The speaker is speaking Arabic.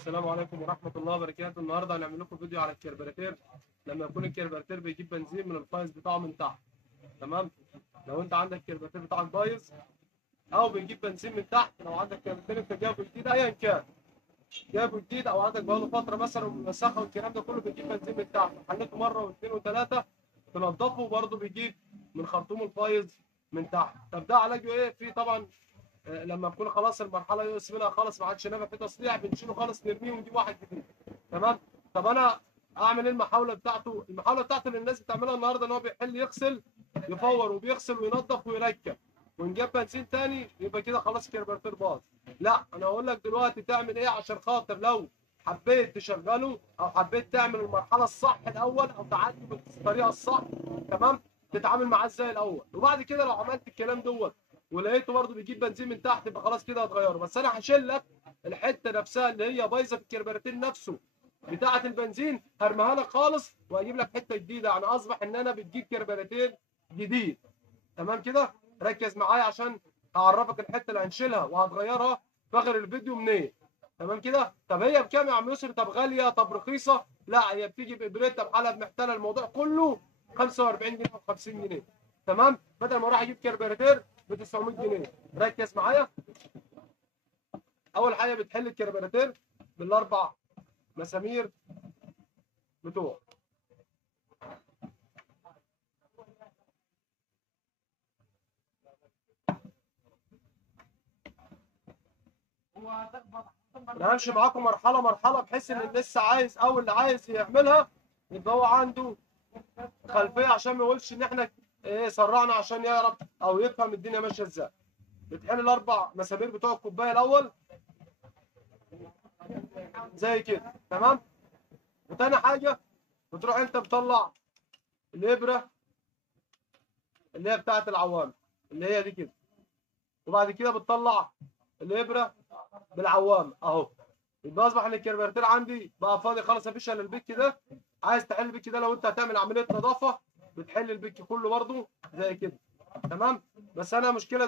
السلام عليكم ورحمة الله وبركاته. النهارده هنعمل لكم فيديو على الكربراتير. لما يكون الكربراتير بيجيب بنزين من الفايز بتاعه من تحت، تمام؟ لو انت عندك الكربراتير بتاعك بايظ او بيجيب بنزين من تحت، لو عندك كربراتير انت جايبه جديد ايا كان، جايبه جديد او عندك بقاله فترة مثلا ومسخه والكلام ده كله، بيجيب بنزين من تحت، حليته مرة واثنين وثلاثة تنضفه وبرضه بيجيب من خرطوم الفايز من تحت. طب ده علاجه ايه؟ في طبعا لما تكون خلاص المرحله يؤس منها خالص، ما عادش نافع في تصليح، بنشيله خالص نرميه ونجيب واحد جديد، تمام؟ طب انا اعمل ايه المحاوله بتاعته؟ المحاوله بتاعته اللي الناس بتعملها النهارده ان هو بيحل يغسل يفور وبيغسل وينظف ويركب ونجيب بنزين تاني، يبقى كده خلاص الكربوراتير باظ. لا، انا هقول لك دلوقتي تعمل ايه عشان خاطر لو حبيت تشغله او حبيت تعمل المرحله الصح الاول او تعدي بالطريقه الصح، تمام؟ تتعامل معاه ازاي الاول، وبعد كده لو عملت الكلام دوت ولقيته برضه بيجيب بنزين من تحت، يبقى خلاص كده هتغيره. بس انا هشيل لك الحته نفسها اللي هي بايظه في الكربوراتير نفسه بتاعه البنزين، هرميها لك خالص واجيب لك حته جديده، يعني اصبح ان انا بتجيب كربوراتير جديد، تمام كده؟ ركز معايا عشان هعرفك الحته اللي هنشيلها وهتغيرها في اخر الفيديو منين، تمام كده؟ طب هي بكام يا عم يسر؟ طب غاليه؟ طب رخيصه؟ لا، هي بتيجي بابرتها بحالها بمحتلها، الموضوع كله 45 جنيه او 50 جنيه، تمام؟ بدل ما اروح اجيب كربوراتير ب 900 جنيه. ركز معايا. اول حاجه بتحل الكربوراتير بالاربع مسامير بتوعه. انا همشي معاكم مرحله مرحله بحيث ان اللي لسه عايز او اللي عايز يعملها يبقى هو عنده خلفيه، عشان ما يقولش ان احنا ايه سرعنا، عشان يعرف او يفهم الدنيا ماشيه ازاي. بتحل الاربع مسامير بتوع الكوبايه الاول زي كده، تمام؟ وتاني حاجه بتروح انت مطلع الابره اللي هي بتاعت العوامه، اللي هي دي كده، وبعد كده بتطلع الابره بالعوامه اهو. يبقى اصبح ان الكربوراتير عندي بقى فاضي خالص، مفيش الا البيك ده. عايز تحل البيك ده، لو انت هتعمل عمليه نظافه بتحل البيك كله برضه زي كده، تمام؟ بس انا مشكله